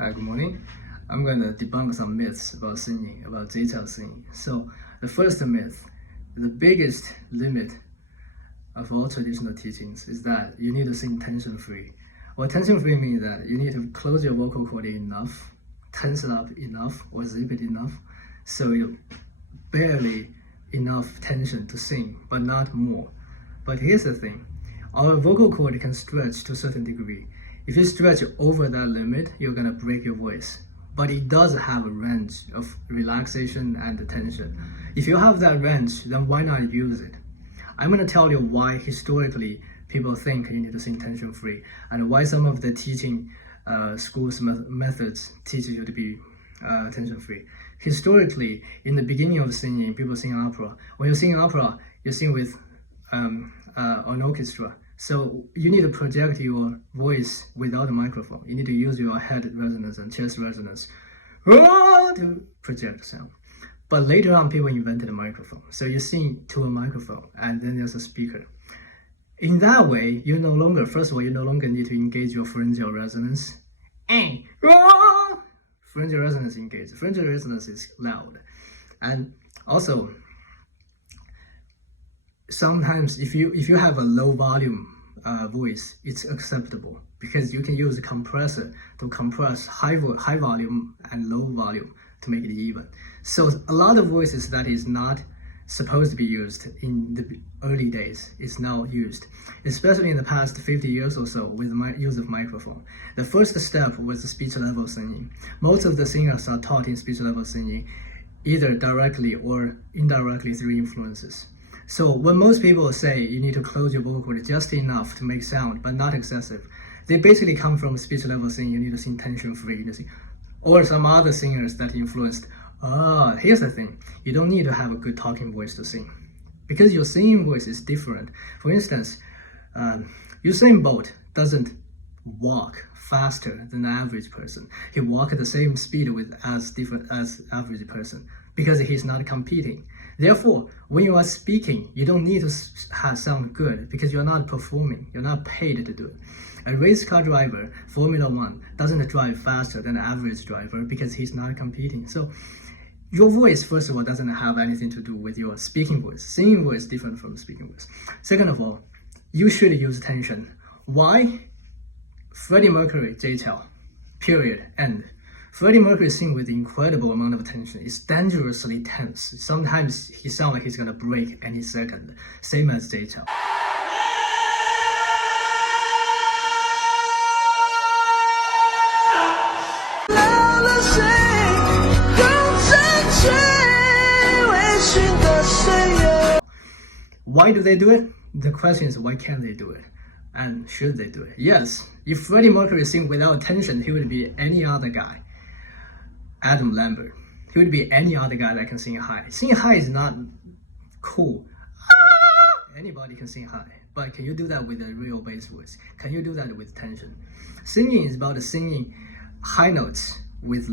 Hi, good morning. I'm going to debunk some myths about singing, about detailed singing. So, the first myth, the biggest limit of all traditional teachings is that you need to sing tension-free. Well, tension-free means that you need to close your vocal cord enough, tense it up enough, or zip it enough, so you barely enough tension to sing, but not more. But here's the thing, our vocal cord can stretch to a certain degree. If you stretch over that limit, you're gonna break your voice. But it does have a range of relaxation and tension. If you have that range, then why not use it? I'm gonna tell you why historically people think you need to sing tension-free, and why some of the teaching schools methods teach you to be tension-free. Historically, in the beginning of singing, people sing opera. When you sing opera, you sing with an orchestra. So you need to project your voice without a microphone. You need to use your head resonance and chest resonance to project sound. But later on, people invented a microphone. So you sing to a microphone, and then there's a speaker. In that way, you no longer, first of all, you no longer need to engage your pharyngeal resonance. Pharyngeal resonance engaged. Pharyngeal resonance is loud. And also, sometimes if you have a low volume voice, it's acceptable because you can use a compressor to compress high volume and low volume to make it even. So a lot of voices that is not supposed to be used in the early days is now used, especially in the past 50 years or so with the use of microphone. The first step was the speech level singing. Most of the singers are taught in speech level singing either directly or indirectly through influences. So when most people say you need to close your vocal cord just enough to make sound, but not excessive, they basically come from speech level singing. You need to sing tension-free, or some other singers that influenced. Here's the thing, you don't need to have a good talking voice to sing, because your singing voice is different. For instance, Usain Bolt doesn't walk faster than the average person. He walks at the same speed as average person because he's not competing. Therefore, when you are speaking, you don't need to sound good because you're not performing. You're not paid to do it. A race car driver, Formula 1, doesn't drive faster than an average driver because he's not competing. So your voice, first of all, doesn't have anything to do with your speaking voice. Singing voice is different from speaking voice. Second of all, you should use tension. Why? Freddie Mercury, J-Tell, period, end. Freddie Mercury sings with incredible amount of tension. It's dangerously tense. Sometimes he sounds like he's gonna break any second. Same as J-Tell. Why do they do it? The question is, why can't they do it? And should they do it? Yes, if Freddie Mercury sing without tension, he would be any other guy. Adam Lambert. He would be any other guy that can sing high. Singing high is not cool. Anybody can sing high, but can you do that with a real bass voice? Can you do that with tension? Singing is about singing high notes with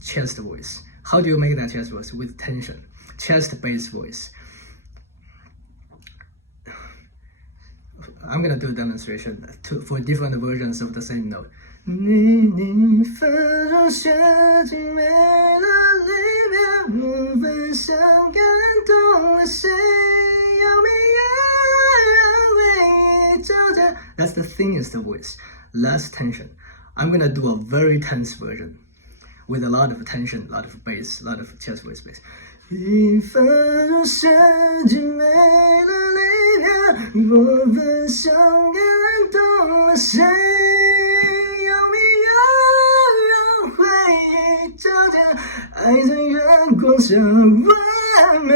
chest voice. How do you make that chest voice? With tension, chest bass voice. I'm gonna do a demonstration for different versions of the same note. 你放入雪进美了里面，我分享感动了谁？有没有人会照着 That's the thinnest voice, less tension. I'm gonna do a very tense version with a lot of tension, a lot of bass, a lot of chest voice bass. 你放入雪进美了里面，我分享感动了谁？爱在月光下完美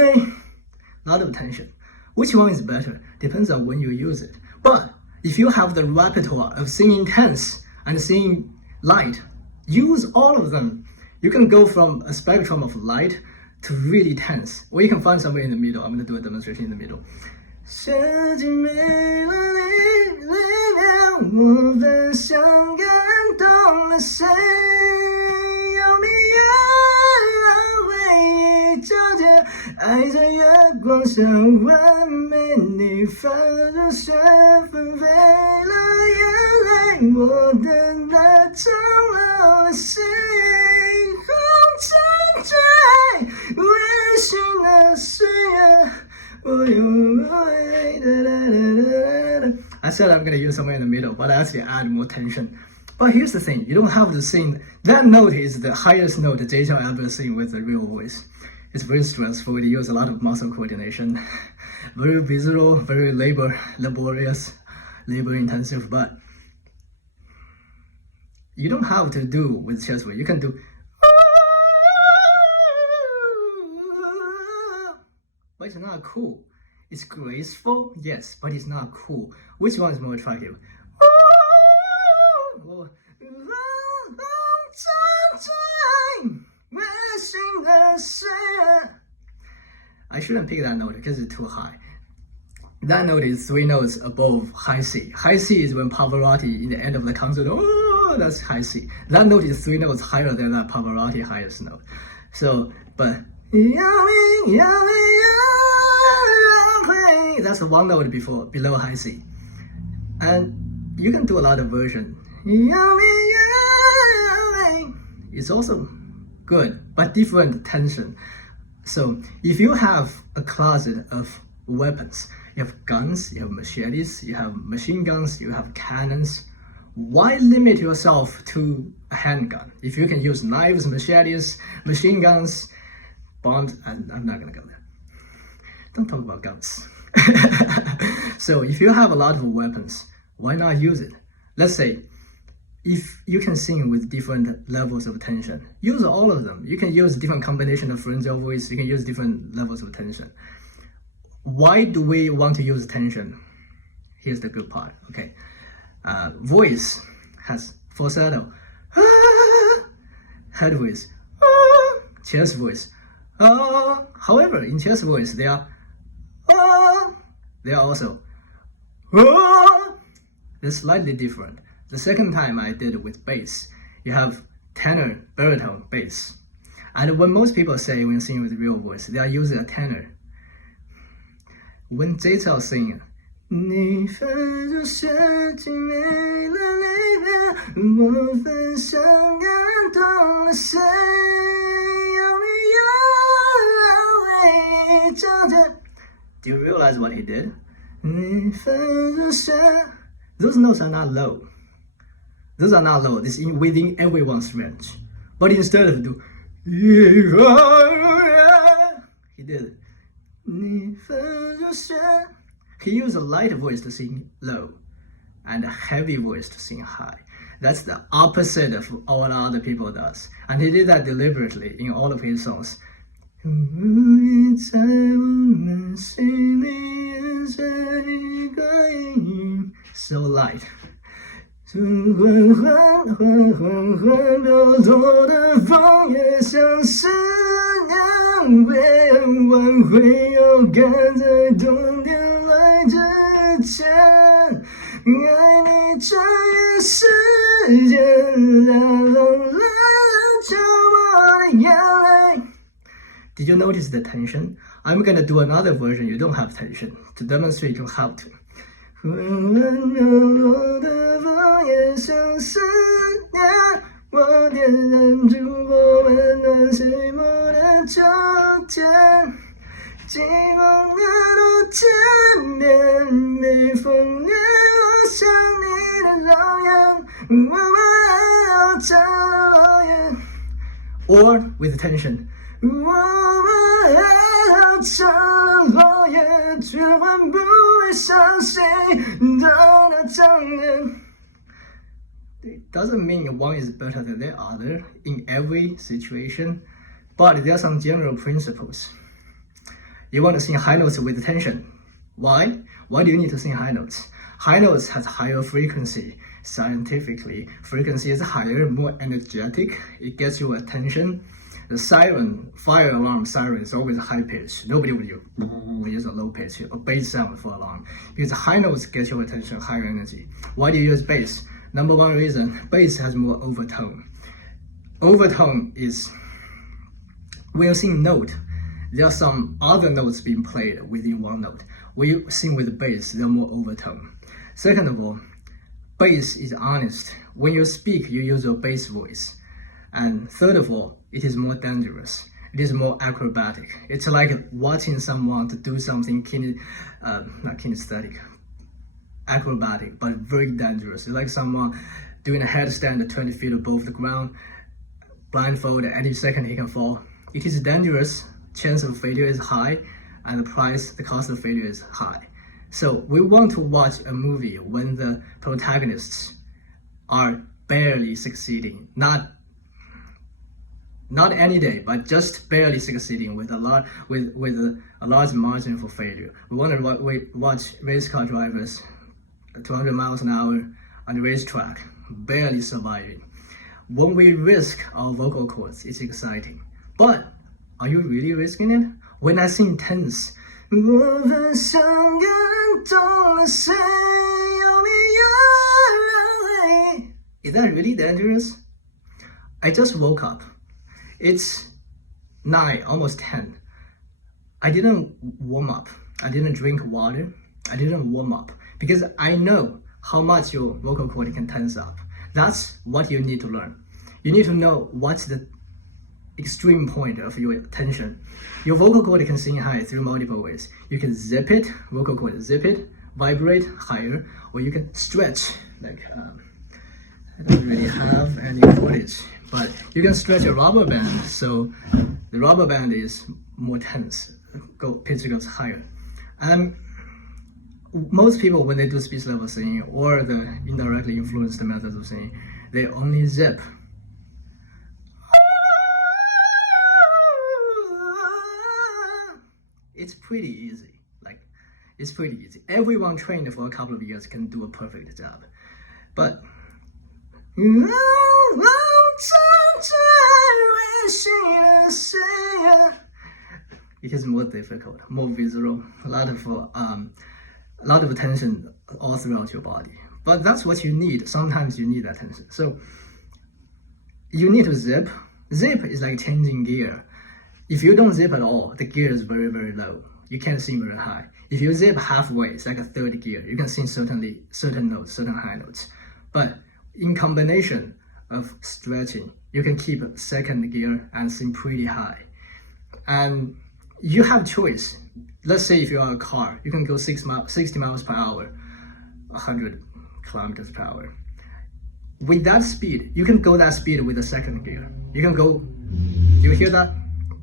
Lot of tension. Which one is better? Depends on when you use it. But if you have the repertoire of singing tense and singing light, use all of them. You can go from a spectrum of light to really tense, or you can find somewhere in the middle. I'm going to do a demonstration in the middle. 雪进美了里面，我分享感动了谁？爱在月光下完美，你发着雪纷飞了眼泪，我等待成了星空沉醉，微醺的岁月，我用爱。I said I'm gonna use somewhere in the middle, but I actually add more tension. But here's the thing, you don't have to sing. That note is the highest note J4 ever sing with the real voice. It's very stressful. It uses a lot of muscle coordination. Very visual, very laborious, labor intensive, but you don't have to do with chest voice. You can do, but it's not cool. It's graceful, yes, but it's not cool. Which one is more attractive? I shouldn't pick that note because it's too high. That note is 3 notes above high C. High C is when Pavarotti in the end of the concert, oh, that's high C. That note is 3 notes higher than that Pavarotti highest note. So, but that's the 1 note below high C. And you can do a lot of versions. It's also good, but different tension. So if you have a closet of weapons, you have guns, you have machetes, you have machine guns, you have cannons, why limit yourself to a handgun? If you can use knives, machetes, machine guns, bombs, and I'm not gonna go there. Don't talk about guns. So if you have a lot of weapons, why not use it? Let's say, if you can sing with different levels of tension, use all of them. You can use different combination of pharyngeal voice, you can use different levels of tension. Why do we want to use tension? Here's the good part, okay. Voice has falsetto, head voice, chest voice. However, in chest voice, they are also, they're slightly different. The second time I did it with bass, you have tenor, baritone, bass. And when most people say when singing with real voice, they are using a tenor. When J4 sing, 你分手雪景没了离别，我分享感动了谁？有没有安慰着着 Do you realize what he did? 你分手雪 Those notes are not low. Those are not low. This is within everyone's range. But instead of do, he did. He used a light voice to sing low and a heavy voice to sing high. That's the opposite of all other people does. And he did that deliberately in all of his songs. So light. 缓缓流动的风也像思念，未挽回又赶在冬天来之前，爱你穿越时间，凉了秋末的眼泪。Did you notice the tension? I'm gonna do another version. You don't have tension. To demonstrate you have to. 缓缓流落的风也像思念，我点燃烛火温暖寂寞的秋天，寂寞的多渐变，每逢雨我想你的容颜，我们要着落叶 Or with tension 我们要着落叶，却换不会相信的那张脸。It doesn't mean one is better than the other in every situation, but there are some general principles. You want to sing high notes with tension. Why? Why do you need to sing high notes? High notes has higher frequency. Scientifically, frequency is higher, more energetic. It gets your attention. The siren, fire alarm siren is always high pitch. Nobody would use a low pitch or bass sound for alarm. Because high notes get your attention, higher energy. Why do you use bass? Number one reason, bass has more overtone. Overtone is, when you sing note, there are some other notes being played within one note. When you sing with bass, there are more overtone. Second of all, bass is honest. When you speak, you use your bass voice. And third of all, it is more dangerous. It is more acrobatic. It's like watching someone to do something not kinesthetic, acrobatic, but very dangerous. It's like someone doing a headstand 20 feet above the ground, blindfolded, any second he can fall. It is dangerous, chance of failure is high, and the cost of failure is high. So we want to watch a movie when the protagonists are barely succeeding, not any day, but just barely succeeding with a large margin for failure. We want to watch race car drivers 200 miles an hour on the racetrack, barely surviving. When we risk our vocal cords, it's exciting. But are you really risking it? When I sing tense, is that really dangerous? I just woke up. It's 9, almost 10. I didn't warm up. I didn't drink water. I didn't warm up because I know how much your vocal cord can tense up. That's what you need to learn. You need to know what's the extreme point of your tension. Your vocal cord can sing high through multiple ways. You can zip it, vocal cord zip it, vibrate higher, or you can stretch. Like I don't really have any footage, but you can stretch a rubber band, so the rubber band is more tense. Pitch goes higher. And most people, when they do speech level singing or the indirectly influenced methods of singing, they only zip. It's pretty easy. It's pretty easy. Everyone trained for a couple of years can do a perfect job. But it is more difficult, more visceral, a lot of attention all throughout your body. But that's what you need. Sometimes you need that tension. So you need to zip. Zip is like changing gear. If you don't zip at all, the gear is very, very low. You can't sing very high. If you zip halfway, it's like a third gear. You can sing certain notes, certain high notes. But in combination of stretching, you can keep second gear and sing pretty high. And you have choice. Let's say if you are a car, you can go 60 miles per hour, 100 kilometers per hour. With that speed, you can go that speed with the second gear. You can go, you hear that?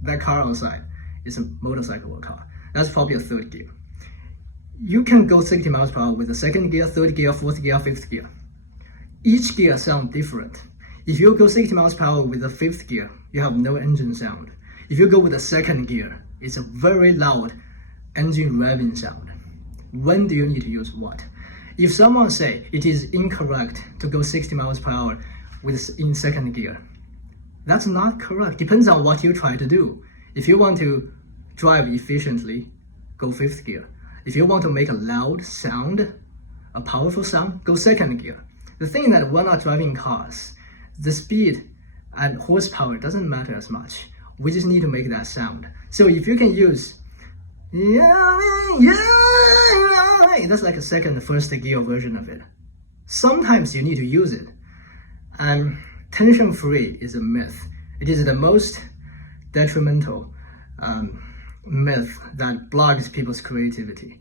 That car outside is a motorcycle or car. That's probably a third gear. You can go 60 miles per hour with the second gear, third gear, fourth gear, fifth gear. Each gear sounds different. If you go 60 miles per hour with the fifth gear, you have no engine sound. If you go with the second gear, it's a very loud engine revving sound. When do you need to use what? If someone say it is incorrect to go 60 miles per hour in second gear, that's not correct. Depends on what you try to do. If you want to drive efficiently, go fifth gear. If you want to make a loud sound, a powerful sound, go second gear. The thing that we're not driving cars, the speed and horsepower doesn't matter as much. We just need to make that sound. So if you can use that's like a first gear version of it. Sometimes you need to use it. And tension-free is a myth. It is the most detrimental myth that blocks people's creativity.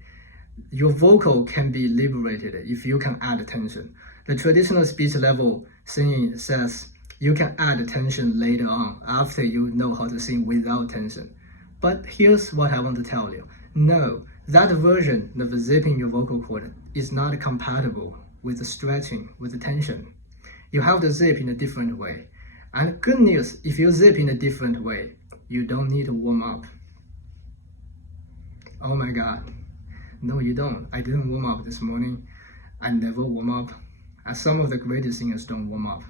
Your vocal can be liberated if you can add tension. The traditional speech level singing says you can add tension later on after you know how to sing without tension. But here's what I want to tell you. No, that version of zipping your vocal cord is not compatible with the stretching, with the tension. You have to zip in a different way. And good news, if you zip in a different way, you don't need to warm up. Oh my God. No, you don't. I didn't warm up this morning. I never warm up. And some of the greatest singers don't warm up.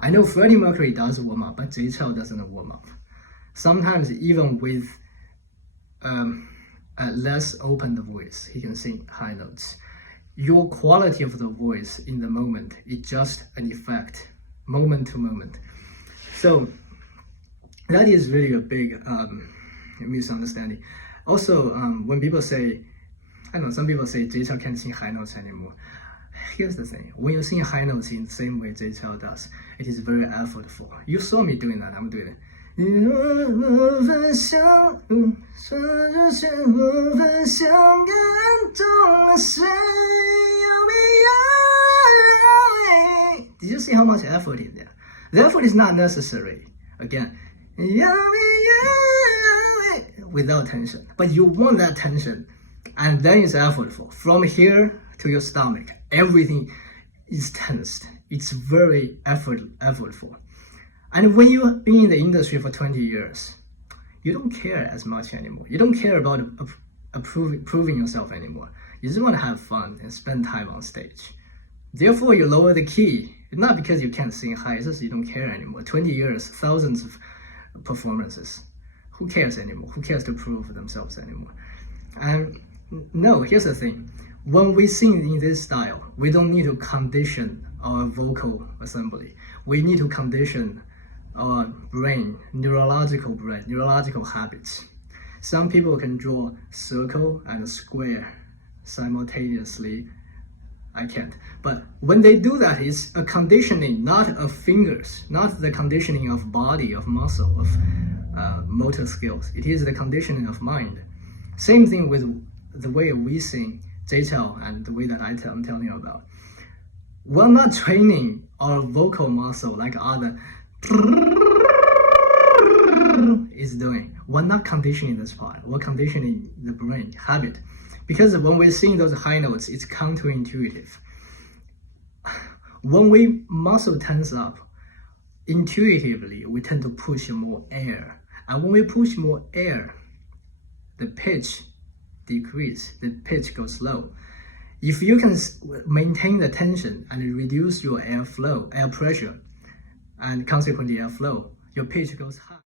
I know Freddie Mercury does warm up, but Chou doesn't warm up. Sometimes even with a less opened voice, he can sing high notes. Your quality of the voice in the moment is just an effect, moment to moment. So that is really a big misunderstanding. Also, when people say, I know some people say Chou can't sing high notes anymore. Here's the thing, when you sing high notes in the same way J-Chou does, it is very effortful. You saw me doing that, I'm doing it. Did you see how much effort is there? The effort is not necessary. Again, without tension. But you want that tension, and then it's effortful. From here to your stomach, everything is tensed. It's very effortful. And when you've been in the industry for 20 years, you don't care as much anymore. You don't care about proving yourself anymore. You just want to have fun and spend time on stage. Therefore, you lower the key. Not because you can't sing high, it's just you don't care anymore. 20 years, thousands of performances. Who cares anymore? Who cares to prove themselves anymore? And no, here's the thing. When we sing in this style, we don't need to condition our vocal assembly. We need to condition our brain, neurological habits. Some people can draw circle and square simultaneously. I can't. But when they do that, it's a conditioning, not of fingers, not the conditioning of body, of muscle, of motor skills. It is the conditioning of mind. Same thing with the way we sing J-Chou and the way that I'm telling you about. We're not training our vocal muscle like other is doing. We're not conditioning this part. We're conditioning the brain habit. Because when we sing those high notes, it's counterintuitive. When we muscle tense up, intuitively, we tend to push more air. And when we push more air, the pitch decreases, the pitch goes low. If you can maintain the tension and reduce your air pressure, and consequently air flow, your pitch goes high.